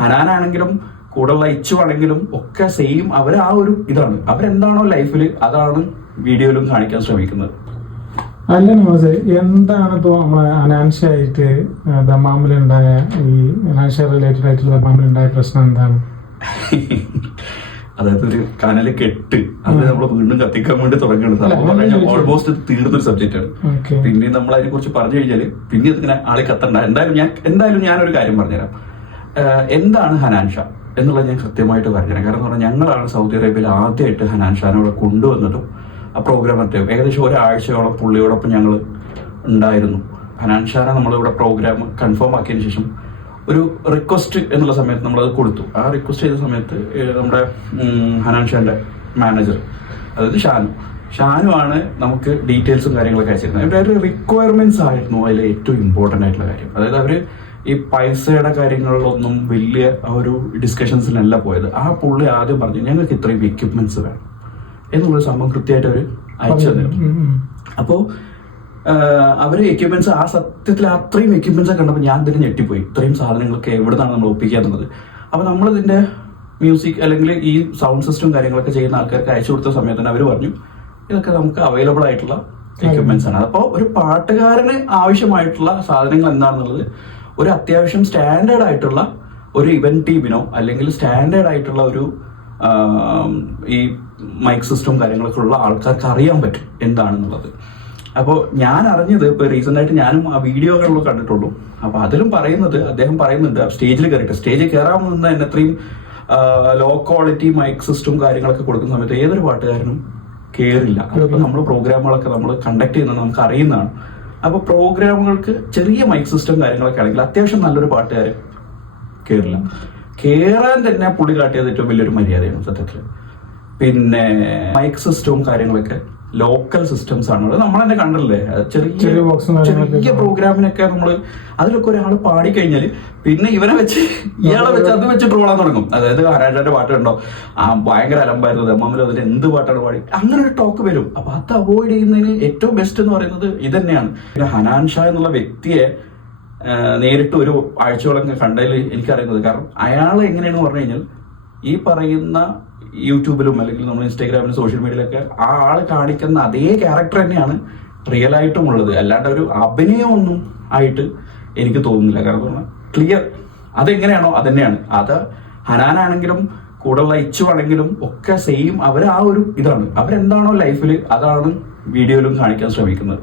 ഹനാനാണെങ്കിലും കൂടെയുള്ള ഇച്ചു ആണെങ്കിലും ഒക്കെ സെയിം അവർ ആ ഒരു ഇതാണ്, അവരെന്താണോ ലൈഫിൽ അതാണ് വീഡിയോയിലും കാണിക്കാൻ ശ്രമിക്കുന്നത്. അല്ല നവാസ്, എന്താണ് ഇപ്പോൾ നമ്മളെ അനാൻഷയായിട്ട് ദമാമിലുണ്ടായ ഈ അനാൻഷ റിലേറ്റഡ് ആയിട്ടുള്ള ദമാമിലുണ്ടായ പ്രശ്നം എന്താണ്? അതായത് ഒരു കനല് കെട്ട് അത് നമ്മൾ വീണ്ടും കത്തിക്കാൻ വേണ്ടി തുടങ്ങുന്നത് ഓൾമോസ്റ്റ് തീർന്നൊരു സബ്ജക്റ്റ് ആണ്. പിന്നെ നമ്മൾ അതിനെ കുറിച്ച് പറഞ്ഞു കഴിഞ്ഞാല് പിന്നെ അതിങ്ങനെ ആളെ കത്തണ്ട. എന്തായാലും ഞാനൊരു കാര്യം പറഞ്ഞുതരാം. എന്താണ് ഹനാൻഷ എന്നുള്ളത് ഞാൻ കൃത്യമായിട്ട് പറഞ്ഞുതരാം. കാരണം എന്ന് പറഞ്ഞാൽ ഞങ്ങളാണ് സൗദി അറേബ്യയിൽ ആദ്യമായിട്ട് ഹനാൻഷാനെ ഇവിടെ കൊണ്ടുവന്നതും ആ പ്രോഗ്രാം ഏകദേശം ഒരാഴ്ചയോളം പുള്ളിയോടൊപ്പം ഞങ്ങൾ ഉണ്ടായിരുന്നു. ഹനാൻഷാനെ നമ്മളിവിടെ പ്രോഗ്രാം കൺഫേം ആക്കിയതിനു ശേഷം ഒരു റിക്വസ്റ്റ് എന്നുള്ള സമയത്ത് നമ്മളത് കൊടുത്തു. ആ റിക്വസ്റ്റ് ചെയ്ത സമയത്ത് നമ്മുടെ ഹനാൻഷാന്റെ മാനേജർ, അതായത് ഷാനു ആണ് നമുക്ക് ഡീറ്റെയിൽസും കാര്യങ്ങളൊക്കെ അയച്ചിരുന്നത്. അവരുടെ റിക്വയർമെന്റ്സ് ആയിരുന്നു അതിൽ ഏറ്റവും ഇമ്പോർട്ടൻ്റ് ആയിട്ടുള്ള കാര്യം. അതായത് അവര് ഈ പൈസയുടെ കാര്യങ്ങളിലൊന്നും വലിയ ഒരു ഡിസ്കഷൻസിലല്ല പോയത്. ആ പുള്ളി ആദ്യം പറഞ്ഞു ഞങ്ങൾക്ക് ഇത്രയും എക്യുപ്മെന്റ്സ് വേണം എന്നുള്ളൊരു സംഭവം കൃത്യമായിട്ട് അവർ അയച്ചു തന്നിരുന്നു. അപ്പോൾ അവര് എക്യുപ്മെന്റ്സ് ആ സത്യത്തിൽ അത്രയും എക്യുപ്മെന്റ്സ് കണ്ടപ്പോൾ ഞാൻ തന്നെ ഞെട്ടിപ്പോയി. ഇത്രയും സാധനങ്ങളൊക്കെ എവിടുന്നാണ് നമ്മൾ ഒപ്പിക്കുക എന്നുള്ളത്. അപ്പൊ നമ്മളിതിന്റെ മ്യൂസിക് അല്ലെങ്കിൽ ഈ സൗണ്ട് സിസ്റ്റം കാര്യങ്ങളൊക്കെ ചെയ്യുന്ന ആൾക്കാർക്ക് അയച്ചു കൊടുത്ത സമയത്ത് തന്നെ അവർ പറഞ്ഞു ഇതൊക്കെ നമുക്ക് അവൈലബിൾ ആയിട്ടുള്ള എക്യുപ്മെന്റ്സ് ആണ്. അപ്പോൾ ഒരു പാട്ടുകാരന് ആവശ്യമായിട്ടുള്ള സാധനങ്ങൾ എന്താണെന്നുള്ളത് ഒരു അത്യാവശ്യം സ്റ്റാൻഡേർഡ് ആയിട്ടുള്ള ഒരു ഇവന്റ് ടീമിനോ അല്ലെങ്കിൽ സ്റ്റാൻഡേർഡ് ആയിട്ടുള്ള ഒരു ഈ മൈക്ക് സിസ്റ്റവും കാര്യങ്ങളൊക്കെ ഉള്ള ആൾക്കാർക്ക് അറിയാൻ പറ്റും എന്താണെന്നുള്ളത്. അപ്പോൾ ഞാൻ അറിഞ്ഞത് ഇപ്പോൾ റീസെന്റ് ആയിട്ട് ഞാനും ആ വീഡിയോകളിലും കണ്ടിട്ടുള്ളൂ. അപ്പോൾ അതിലും അദ്ദേഹം പറയുന്നുണ്ട് സ്റ്റേജിൽ കയറാൻ നിന്ന് തന്നെ അത്രയും ലോ ക്വാളിറ്റി മൈക്ക് സിസ്റ്റവും കാര്യങ്ങളൊക്കെ കൊടുക്കുന്ന സമയത്ത് ഏതൊരു പാട്ടുകാരനും കയറില്ല. അപ്പോൾ നമ്മൾ പ്രോഗ്രാമുകളൊക്കെ നമ്മൾ കണ്ടക്ട് ചെയ്യുന്നത് നമുക്ക് അറിയുന്നതാണ്. അപ്പോൾ പ്രോഗ്രാമുകൾക്ക് ചെറിയ മൈക്ക് സിസ്റ്റം കാര്യങ്ങളൊക്കെ ആണെങ്കിൽ അത്യാവശ്യം നല്ലൊരു പാട്ടുകാർ കയറാൻ തന്നെ പുള്ളി കാട്ടിയത് ഏറ്റവും വലിയൊരു മര്യാദയാണ് സത്യത്തിൽ. പിന്നെ മൈക്ക് സിസ്റ്റവും കാര്യങ്ങളൊക്കെ ലോക്കൽ സിസ്റ്റംസ് ആണ്. നമ്മൾ തന്നെ കണ്ടല്ലേ ചെറിയ പ്രോഗ്രാമിനൊക്കെ നമ്മൾ അതിലൊക്കെ ഒരാൾ പാടിക്കഴിഞ്ഞാൽ പിന്നെ ഇയാളെ വെച്ച് അത് വെച്ച് ട്രോളാൻ തുടങ്ങും. അതായത് ഹനാൻഷാന്റെ പാട്ട് കണ്ടോ, ഭയങ്കര അലമ്പായിരുന്നു, ദമാമിൽ അതിൽ എന്ത് പാട്ടാണ് പാടി, അങ്ങനെ ഒരു ടോക്ക് വരും. അപ്പൊ അത് അവോയ്ഡ് ചെയ്യുന്നതിന് ഏറ്റവും ബെസ്റ്റ് എന്ന് പറയുന്നത് ഇത് തന്നെയാണ്. പിന്നെ ഹനാൻഷാ എന്നുള്ള വ്യക്തിയെ നേരിട്ട് ഒരു ആഴ്ചയോളം കണ്ടതിൽ എനിക്കറിയുന്നത്, കാരണം അയാൾ എങ്ങനെയാണെന്ന് പറഞ്ഞു കഴിഞ്ഞാൽ ഈ പറയുന്ന യൂട്യൂബിലും അല്ലെങ്കിൽ നമ്മൾ ഇൻസ്റ്റാഗ്രാമിലും സോഷ്യൽ മീഡിയയിലൊക്കെ ആ ആള് കാണിക്കുന്ന അതേ ക്യാരക്ടർ തന്നെയാണ് റിയൽ ആയിട്ടും ഉള്ളത്. അല്ലാണ്ട് ഒരു അഭിനയമൊന്നും ആയിട്ട് എനിക്ക് തോന്നുന്നില്ല. കാരണം ക്ലിയർ അതെങ്ങനെയാണോ അതന്നെയാണ്. അത് ഹനാനാണെങ്കിലും കൂടെയുള്ള ഇച്ചു ആണെങ്കിലും ഒക്കെ സെയിം അവർ ആ ഒരു ഇതാണ്, അവരെന്താണോ ലൈഫിൽ അതാണ് വീഡിയോയിലും കാണിക്കാൻ ശ്രമിക്കുന്നത്.